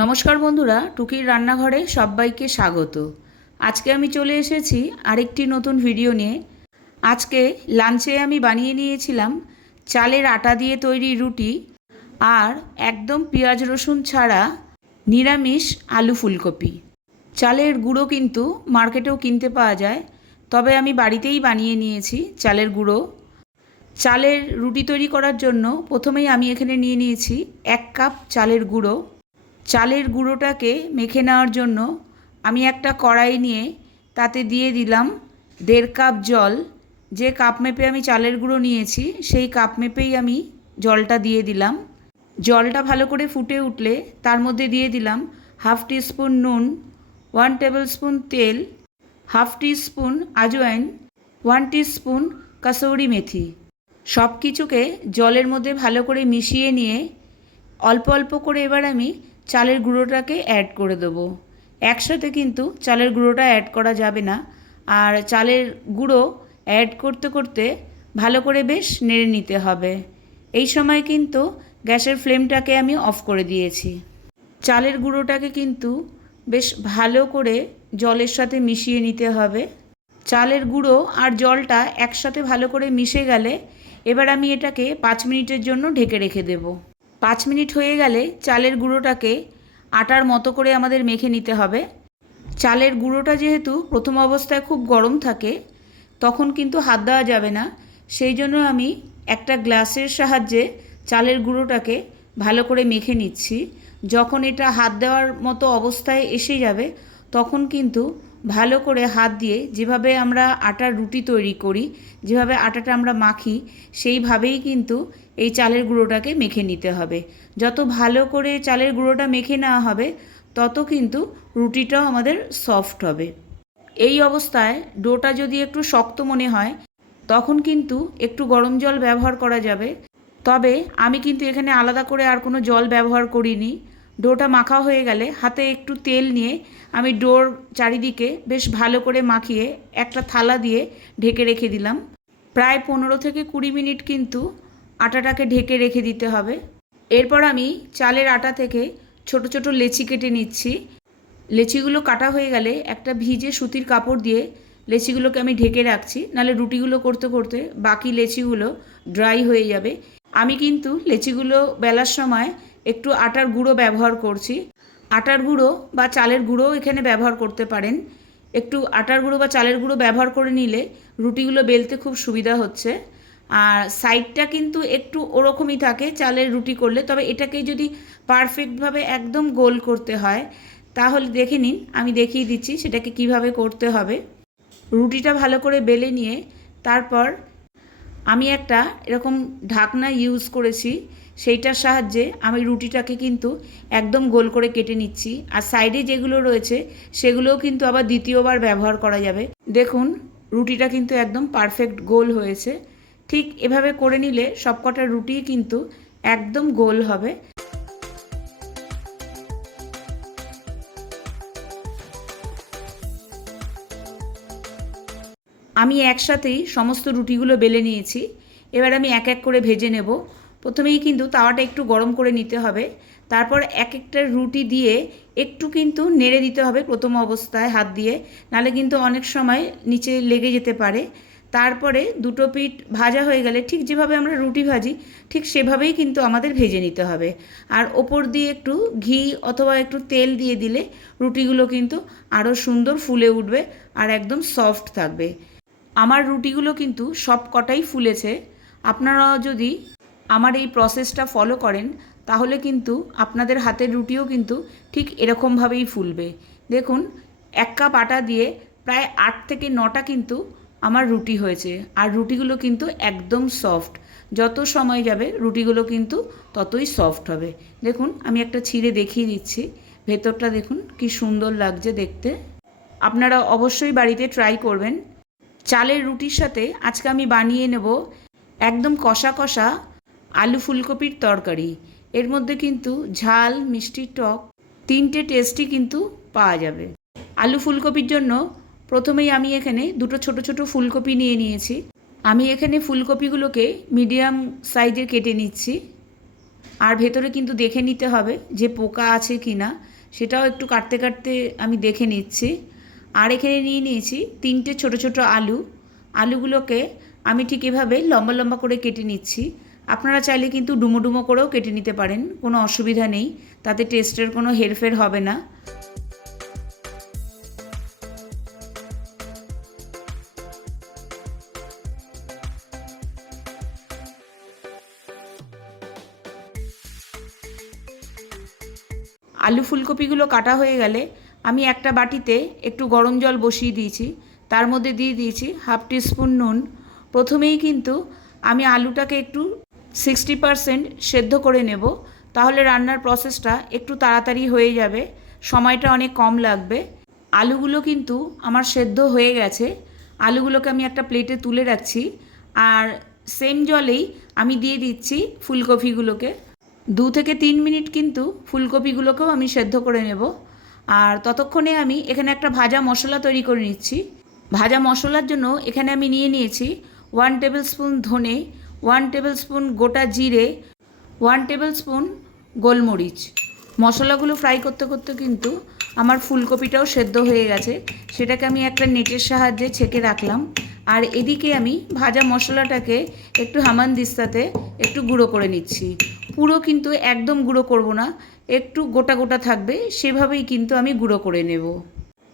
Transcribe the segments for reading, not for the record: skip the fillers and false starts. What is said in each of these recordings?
নমস্কার বন্ধুরা, টুকির রান্নাঘরে সবাইকে স্বাগত। আজকে আমি চলে এসেছি আরেকটি নতুন ভিডিও নিয়ে। আজকে লাঞ্চে আমি বানিয়ে নিয়েছিলাম চালের আটা দিয়ে তৈরি রুটি আর একদম পেঁয়াজ রসুন ছাড়া নিরামিষ আলু ফুলকপি। চালের গুঁড়ো কিন্তু মার্কেটেও কিনতে পাওয়া যায়, তবে আমি বাড়িতেই বানিয়ে নিয়েছি চালের গুঁড়ো। চালের রুটি তৈরি করার জন্য প্রথমেই আমি এখানে নিয়ে নিয়েছি 1 কাপ চালের গুঁড়ো। চালের গুঁড়োটাকে মেখে নেওয়ার জন্য আমি একটা কড়াই নিয়ে তাতে দিয়ে দিলাম 1.5 কাপ জল। যে কাপ মেপে আমি চালের গুঁড়ো নিয়েছি সেই কাপ মেপেই আমি জলটা দিয়ে দিলাম। জলটা ভালো করে ফুটে উঠলে তার মধ্যে দিয়ে দিলাম 1/2 টিস্পুন নুন, 1 টেবিলস্পুন তেল, 1/2 টিস্পুন আজওয়াইন, 1 টিস্পুন কসুরি মেথি। সব কিছুকে জলের মধ্যে ভালো করে মিশিয়ে নিয়ে অল্প অল্প করে এবার আমি চালের গুঁড়োটাকে অ্যাড করে দেবো। একসাথে কিন্তু চালের গুঁড়োটা অ্যাড করা যাবে না, আর চালের গুঁড়ো অ্যাড করতে করতে ভালো করে বেশ নেড়ে নিতে হবে। এই সময় কিন্তু গ্যাসের ফ্লেমটাকে আমি অফ করে দিয়েছি। চালের গুঁড়োটাকে কিন্তু বেশ ভালো করে জলের সাথে মিশিয়ে নিতে হবে। চালের গুঁড়ো আর জলটা একসাথে ভালো করে মিশে গেলে এবার আমি এটাকে 5 মিনিটের জন্য ঢেকে রেখে দেব। 5 মিনিট হয়ে গেলে চালের গুঁড়োটাকে আটার মতো করে আমাদের মেখে নিতে হবে। চালের গুঁড়োটা যেহেতু প্রথম অবস্থায় খুব গরম থাকে, তখন কিন্তু হাত দেওয়া যাবে না। সেই জন্য আমি একটা গ্লাসের সাহায্যে চালের গুঁড়োটাকে ভালো করে মেখে নিচ্ছি। যখন এটা হাত দেওয়ার মতো অবস্থায় এসে যাবে তখন কিন্তু ভালো করে হাত দিয়ে যেভাবে আমরা আটার রুটি তৈরি করি, যেভাবে আটাটা আমরা মাখি, সেইভাবেই কিন্তু এই চালের গুঁড়োটাকে মেখে নিতে হবে। যত ভালো করে চালের গুঁড়োটা মেখে নেওয়া হবে তত কিন্তু রুটিটাও আমাদের সফট হবে। এই অবস্থায় ডোটা যদি একটু শক্ত মনে হয় তখন কিন্তু একটু গরম জল ব্যবহার করা যাবে। তবে আমি কিন্তু এখানে আলাদা করে আর কোনো জল ব্যবহার করিনি। ডোটা মাখা হয়ে গেলে হাতে একটু তেল নিয়ে আমি ডোর চারিদিকে বেশ ভালো করে মাখিয়ে একটা থালা দিয়ে ঢেকে রেখে দিলাম। প্রায় 15 থেকে 20 মিনিট কিন্তু আটাটাকে ঢেকে রেখে দিতে হবে। এরপর আমি চালের আটা থেকে ছোট ছোট লেচি কেটে নিচ্ছি। লেচিগুলো কাটা হয়ে গেলে একটা ভিজে সুতির কাপড় দিয়ে লেচিগুলোকে আমি ঢেকে রাখছি, নাহলে রুটিগুলো করতে করতে বাকি লেচিগুলো ড্রাই হয়ে যাবে। আমি কিন্তু লেচিগুলো বেলার সময় একটু আটার গুঁড়ো ব্যবহার করছি। আটার গুঁড়ো বা চালের গুঁড়ো এখানে ব্যবহার করতে পারেন। একটু আটার গুঁড়ো বা চালের গুঁড়ো ব্যবহার করে নিলে রুটিগুলো বেলতে খুব সুবিধা হচ্ছে। আর সাইডটা কিন্তু একটু ওরকমই থাকে চালের রুটি করলে, তবে এটাকে যদি পারফেক্টভাবে একদম গোল করতে হয় তাহলে দেখে নিন, আমি দেখিয়ে দিচ্ছি সেটাকে কিভাবে করতে হবে। রুটিটা ভালো করে বেলে নিয়ে তারপর আমি একটা এরকম ঢাকনা ইউজ করেছি, সেইটার সাহায্যে আমি রুটিটাকে কিন্তু একদম গোল করে কেটে নিচ্ছি। আর সাইডে যেগুলো রয়েছে সেগুলোও কিন্তু আবার দ্বিতীয়বার ব্যবহার করা যাবে। দেখুন রুটিটা কিন্তু একদম পারফেক্ট গোল হয়েছে। ঠিক এভাবে করে নিলে সবকটা রুটিই কিন্তু একদম গোল হবে। আমি একসাথেই সমস্ত রুটিগুলো বেলে নিয়েছি। এবার আমি এক এক করে ভেজে নেব। প্রথমেই কিন্তু তাওয়াটা একটু গরম করে নিতে হবে, তারপর এক একটা রুটি দিয়ে একটু কিন্তু নেড়ে দিতে হবে প্রথম অবস্থায় হাত দিয়ে, নাহলে কিন্তু অনেক সময় নিচে লেগে যেতে পারে। তারপরে দুটো পিঠ ভাজা হয়ে গেলে ঠিক যেভাবে আমরা রুটি ভাজি ঠিক সেভাবেই কিন্তু আমাদের ভেজে নিতে হবে। আর ওপর দিয়ে একটু ঘি অথবা একটু তেল দিয়ে দিলে রুটিগুলো কিন্তু আরও সুন্দর ফুলে উঠবে আর একদম সফট থাকবে। আমার রুটিগুলো কিন্তু সব কটাই ফুলেছে। আপনারাও যদি আমার এই প্রসেসটা ফলো করেন তাহলে কিন্তু আপনাদের হাতের রুটিও কিন্তু ঠিক এরকমভাবেই ফুলবে। দেখুন 1 কাপ আটা দিয়ে প্রায় 8 থেকে 9টা কিন্তু আমার রুটি হয়েছে, আর রুটিগুলো কিন্তু একদম সফট। যত সময় যাবে রুটিগুলো কিন্তু ততই সফট হবে। দেখুন আমি একটা ছিঁড়ে দেখিয়ে দিচ্ছি, ভেতরটা দেখুন কি সুন্দর লাগছে দেখতে। আপনারা অবশ্যই বাড়িতে ট্রাই করবেন। চালের রুটির সাথে আজকে আমি বানিয়ে নেব একদম কষা কষা আলু ফুলকপির তরকারি। এর মধ্যে কিন্তু ঝাল, মিষ্টি, টক 3টে টেস্টই কিন্তু পাওয়া যাবে। আলু ফুলকপির জন্য প্রথমেই আমি এখানে দুটো ছোট ছোট ফুলকপি নিয়ে নিয়েছি। আমি এখানে ফুলকপিগুলোকে মিডিয়াম সাইজের কেটে নিচ্ছি। আর ভেতরে কিন্তু দেখে নিতে হবে যে পোকা আছে কি না, সেটাও একটু কাটতে কাটতে আমি দেখে নিচ্ছি। আর এখানে নিয়ে নিয়েছি 3টে ছোট ছোট আলু। আলুগুলোকে আমি ঠিক এভাবে লম্বা লম্বা করে কেটে নিচ্ছি। আপনারা চাইলে কিন্তু ডুমো ডুমো করেও কেটে নিতে পারেন, কোনো অসুবিধা নেই, তাতে টেস্টের কোনো হেরফের হবে না। আলু ফুলকপিগুলো কাটা হয়ে গেলে আমি একটা বাটিতে একটু গরম জল বসিয়ে দিয়েছি, তার মধ্যে দিয়ে দিয়েছি 1/2 টিস্পুন নুন। প্রথমেই কিন্তু আমি আলুটাকে একটু 60% সেদ্ধ করে নেব, তাহলে রান্নার প্রসেসটা একটু তাড়াতাড়ি হয়ে যাবে, সময়টা অনেক কম লাগবে। আলুগুলো কিন্তু আমার সেদ্ধ হয়ে গেছে। আলুগুলোকে আমি একটা প্লেটে তুলে রাখছি, আর সেম জলেই আমি দিয়ে দিচ্ছি ফুলকপিগুলোকে। 2 থেকে 3 মিনিট কিন্তু ফুলকপিগুলোকেও আমি সেদ্ধ করে নেব। আর ততক্ষণে আমি এখানে একটা ভাজা মশলা তৈরি করে নিচ্ছি। ভাজা মশলার জন্য এখানে আমি নিয়ে নিয়েছি 1 টেবিল স্পুন ধনে, 1 টেবিল স্পুন গোটা জিরে, 1 টেবিল স্পুন গোলমরিচ। মশলাগুলো ফ্রাই করতে করতে কিন্তু আমার ফুলকপিটাও সেদ্ধ হয়ে গেছে, সেটাকে আমি একটা নেটের সাহায্যে ছেঁকে রাখলাম। আর এদিকে আমি ভাজা মশলাটাকে একটু হামানদিস্তাতে একটু গুঁড়ো করে নিচ্ছি। পুরো কিন্তু একদম গুঁড়ো করব না, একটু গোটা গোটা থাকবে, সেভাবেই কিন্তু আমি গুঁড়ো করে নেব।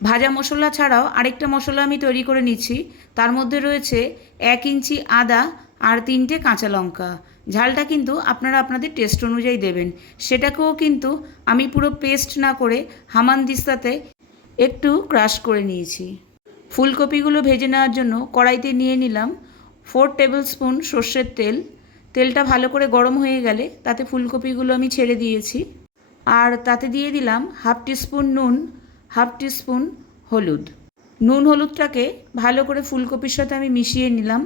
ভাজা মশলা ছাড়াও আরেকটা মশলা আমি তৈরি করে নিচ্ছি। তার মধ্যে রয়েছে 1 ইঞ্চি আদা আর 3টে কাঁচা লঙ্কা। ঝালটা কিন্তু আপনারা আপনাদের টেস্ট অনুযায়ী দেবেন। সেটাকেও কিন্তু আমি পুরো পেস্ট না করে হামানদিস্তাতে একটু ক্রাশ করে নিয়েছি। ফুলকপিগুলো ভেজে নেওয়ার জন্য কড়াইতে নিয়ে নিলাম 4 টেবিল স্পুন সর্ষের তেল। তেলটা ভালো করে গরম হয়ে গেলে তাতে ফুলকপিগুলো আমি ছেড়ে দিয়েছি, আর তাতে দিয়ে দিলাম 1/2 টিস্পুন নুন, 1/2 টিস্পুন হলুদ। নুন হলুদটাকে ভালো করে ফুলকপির সাথে আমি মিশিয়ে নিলাম।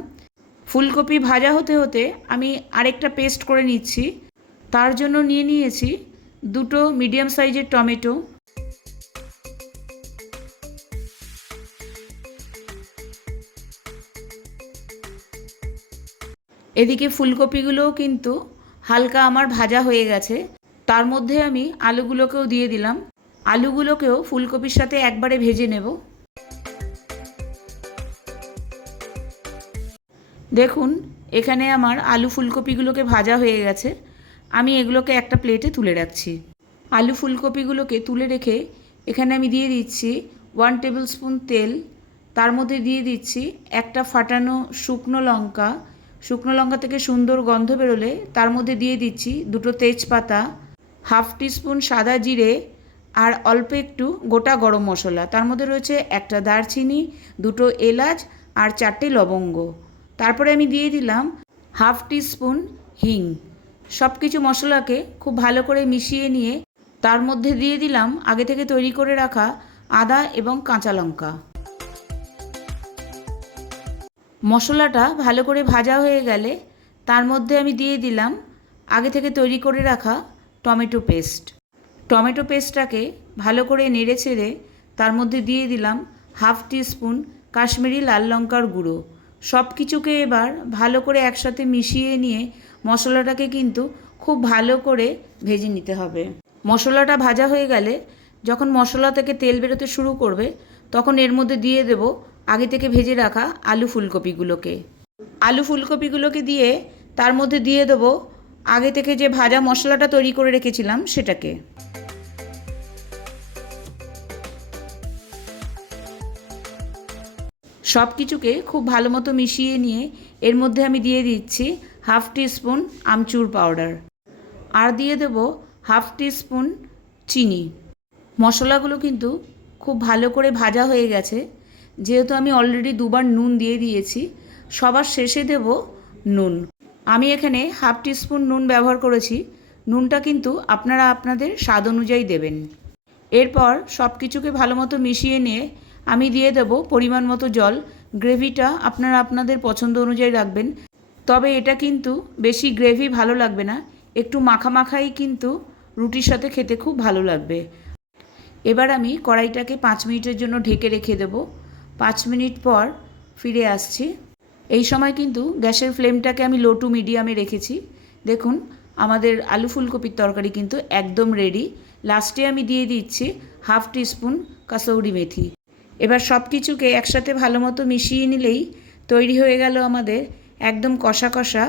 ফুলকপি ভাজা হতে হতে আমি আরেকটা পেস্ট করে নিচ্ছি। তার জন্য নিয়ে নিয়েছি 2টো মিডিয়াম সাইজের টমেটো। এদিকে ফুলকপিগুলোও কিন্তু হালকা আমার ভাজা হয়ে গেছে। তার মধ্যে আমি আলুগুলোকেও দিয়ে দিলাম। আলুগুলোকেও ফুলকপির সাথে একবারে ভেজে নেব। দেখুন এখানে আমার আলু ফুলকপিগুলোকে ভাজা হয়ে গেছে। আমি এগুলোকে একটা প্লেটে তুলে রাখছি। আলু ফুলকপিগুলোকে তুলে রেখে এখানে আমি দিয়ে দিচ্ছি 1 টেবিল স্পুন তেল। তার মধ্যে দিয়ে দিচ্ছি একটা ফাটানো শুকনো লঙ্কা। শুকনো লঙ্কা থেকে সুন্দর গন্ধ বেরোলে তার মধ্যে দিয়ে দিচ্ছি 2টো তেজপাতা, 1/2 টিস্পুন সাদা জিরে, আর অল্প একটু গোটা গরম মশলা। তার মধ্যে রয়েছে একটা দারচিনি, 2টো এলাচ আর 4টে লবঙ্গ। তারপরে আমি দিয়ে দিলাম 1/2 টিস্পুন হিং। সব কিছু মশলাকে খুব ভালো করে মিশিয়ে নিয়ে তার মধ্যে দিয়ে দিলাম আগে থেকে তৈরি করে রাখা আদা এবং কাঁচা লঙ্কা। মশলাটা ভালো করে ভাজা হয়ে গেলে তার মধ্যে আমি দিয়ে দিলাম আগে থেকে তৈরি করে রাখা টমেটো পেস্ট। টমেটো পেস্টটাকে ভালো করে নেড়ে চেড়ে তার মধ্যে দিয়ে দিলাম 1/2 টিস্পুন কাশ্মীরি লাল লঙ্কার গুঁড়ো। সব কিছুকে এবার ভালো করে একসাথে মিশিয়ে নিয়ে মশলাটাকে কিন্তু খুব ভালো করে ভেজে নিতে হবে। মশলাটা ভাজা হয়ে গেলে যখন মশলা থেকে তেল বেরোতে শুরু করবে তখন এর মধ্যে দিয়ে দেব আগে থেকে ভেজে রাখা আলু ফুলকপিগুলোকে। আলু ফুলকপিগুলোকে দিয়ে তার মধ্যে দিয়ে দেবো আগে থেকে যে ভাজা মশলাটা তৈরি করে রেখেছিলাম সেটাকে। সব কিছুকে খুব ভালো মতো মিশিয়ে নিয়ে এর মধ্যে আমি দিয়ে দিচ্ছি 1/2 টিস্পুন আমচুর পাউডার, আর দিয়ে দেব 1/2 টিস্পুন চিনি। মশলাগুলো কিন্তু খুব ভালো করে ভাজা হয়ে গেছে। যেহেতু আমি অলরেডি 2বার নুন দিয়ে দিয়েছি, সবার শেষে দেব নুন। আমি এখানে 1/2 টিস্পুন নুন ব্যবহার করেছি। নুনটা কিন্তু আপনারা আপনাদের স্বাদ অনুযায়ী দেবেন। এরপর সব কিছুকে ভালো মতো মিশিয়ে নিয়ে আমি দিয়ে দেব পরিমাণ মতো জল। গ্রেভিটা আপনারা আপনাদের পছন্দ অনুযায়ী রাখবেন, তবে এটা কিন্তু বেশি গ্রেভি ভালো লাগবে না, একটু মাখা মাখাই কিন্তু রুটির সাথে খেতে খুব ভালো লাগবে। এবার আমি কড়াইটাকে 5 মিনিটের জন্য ঢেকে রেখে দেব। 5 মিনিট পর ফিরে আসছি। এই সময় কিন্তু গ্যাসের ফ্লেমটাকে আমি লো টু মিডিয়ামে রেখেছি। দেখুন আমাদের আলু ফুলকপির তরকারি কিন্তু একদম রেডি। লাস্টে আমি দিয়ে দিচ্ছি হাফ টিস্পুন কাসৌরি মেথি। এবার সব কিছুকে একসাথে ভালো মতো মিশিয়ে নিলেই তৈরি হয়ে গেল আমাদের একদম কষা কষা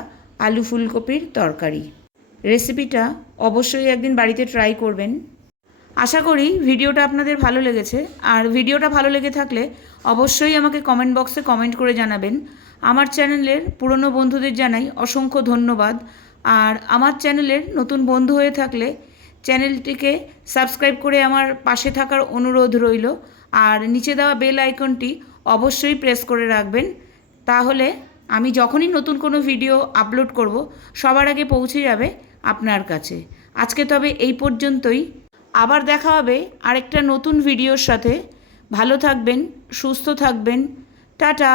আলু ফুলকপির তরকারি। রেসিপিটা অবশ্যই একদিন বাড়িতে ট্রাই করবেন। আশা করি ভিডিওটা আপনাদের ভালো লেগেছে। আর ভিডিওটা ভালো লেগে থাকলে অবশ্যই আমাকে কমেন্ট বক্সে কমেন্ট করে জানাবেন। আমার চ্যানেলের পুরনো বন্ধুদের জানাই অসংখ্য ধন্যবাদ। আর আমার চ্যানেলের নতুন বন্ধু হয়ে থাকলে চ্যানেলটিকে সাবস্ক্রাইব করে আমার পাশে থাকার অনুরোধ রইল। আর নিচে দেওয়া বেল আইকনটি অবশ্যই প্রেস করে রাখবেন, তাহলে আমি যখনই নতুন কোনো ভিডিও আপলোড করব সবার আগে পৌঁছে যাবে আপনার কাছে। আজকে তবে এই পর্যন্তই। আবার দেখা হবে আরেকটা নতুন ভিডিওর সাথে। ভালো থাকবেন, সুস্থ থাকবেন। টাটা।